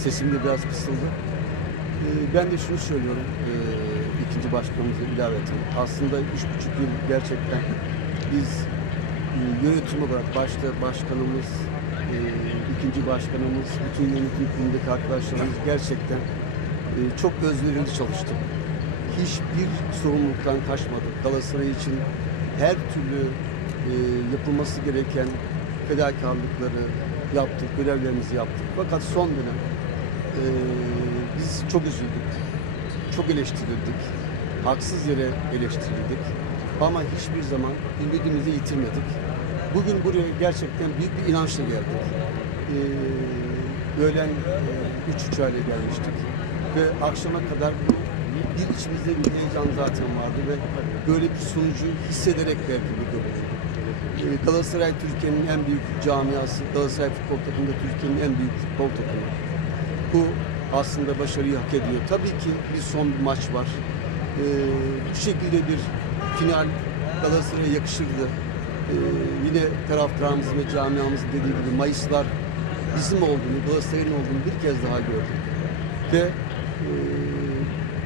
sesim de biraz kısıldı. Ee, ben de şunu söylüyorum ee, ikinci başkanımıza ilaveten. Aslında üç buçuk yıl gerçekten biz e, yönetim olarak başta başkanımız, e, ikinci başkanımız, bütün yönetim kurulundaki arkadaşlarımız gerçekten e, çok özverili çalıştık. Hiçbir sorumluluktan kaçmadık. Galatasaray için her türlü e, yapılması gereken fedakarlıkları yaptık, görevlerimizi yaptık. Fakat son dönem e, biz çok üzüldük, çok eleştirildik, haksız yere eleştirildik. Ama hiçbir zaman ümidimizi yitirmedik. Bugün buraya gerçekten büyük bir inançla geldik. Ee, öğlen e, üç uçağıyla gelmiştik ve akşama kadar bir içimizde bir heyecan zaten vardı ve böyle bir sonucu hissederek belki burada bulunduk. Ee, Galatasaray Türkiye'nin en büyük camiası, Galatasaray futbol takımı da Türkiye'nin en büyük futbol takımı. Bu aslında başarıyı hak ediyor. Tabii ki bir son maç var. Ee, bu şekilde bir final Galatasaray'a yakışırdı. Ee, yine taraftarımızın ve camiamızın dediği gibi Mayıslar bizim olduğunu, Galatasaray'ın olduğunu bir kez daha gördük. Ve e,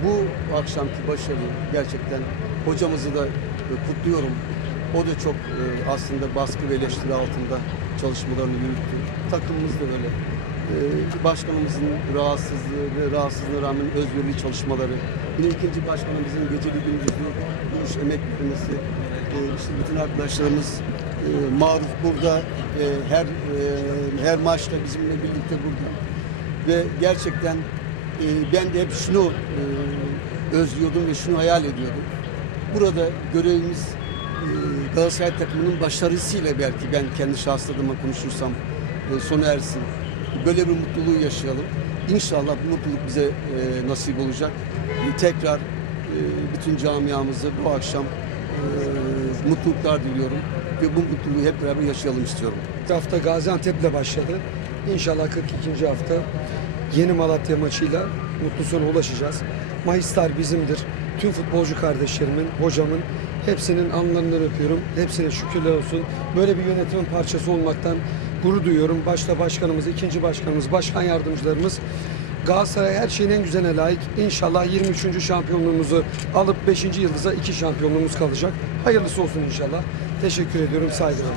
bu akşamki başarı gerçekten hocamızı da e, kutluyorum. O da çok e, aslında baskı ve eleştiri altında çalışmalarını yürüttü. Takımımız da böyle. E, başkanımızın rahatsızlığı ve rahatsızlığına rağmen özverili çalışmaları, yine ikinci başkanımızın geceli gündüzlü bu iş emek vermesi, e, işte bütün arkadaşlarımız e, maruf burada, e, her e, her maçta bizimle birlikte burada ve gerçekten e, ben de hep şunu e, özlüyordum ve şunu hayal ediyordum. Burada görevimiz e, Galatasaray takımının başarısıyla belki ben kendi şahs adıma konuşursam e, sona ersin. Böyle bir mutluluğu yaşayalım. İnşallah bu mutluluk bize e, nasip olacak. E, tekrar e, bütün camiamızı bu akşam e, mutluluklar diliyorum ve bu mutluluğu hep beraber yaşayalım istiyorum. İlk hafta Gaziantep'le başladı. İnşallah 42. hafta Yeni Malatya maçıyla mutlu sona ulaşacağız. Mayıslar bizimdir. Tüm futbolcu kardeşlerimin, hocamın hepsinin alnlarından öpüyorum. Hepsine şükürler olsun. Böyle bir yönetimin parçası olmaktan gurur duyuyorum. Başta başkanımız, ikinci başkanımız, başkan yardımcılarımız. Galatasaray her şeyin en güzeline layık. İnşallah 23. şampiyonluğumuzu alıp 5. yıldıza iki şampiyonluğumuz kalacak. Hayırlısı olsun inşallah. Teşekkür ediyorum. Saygılar.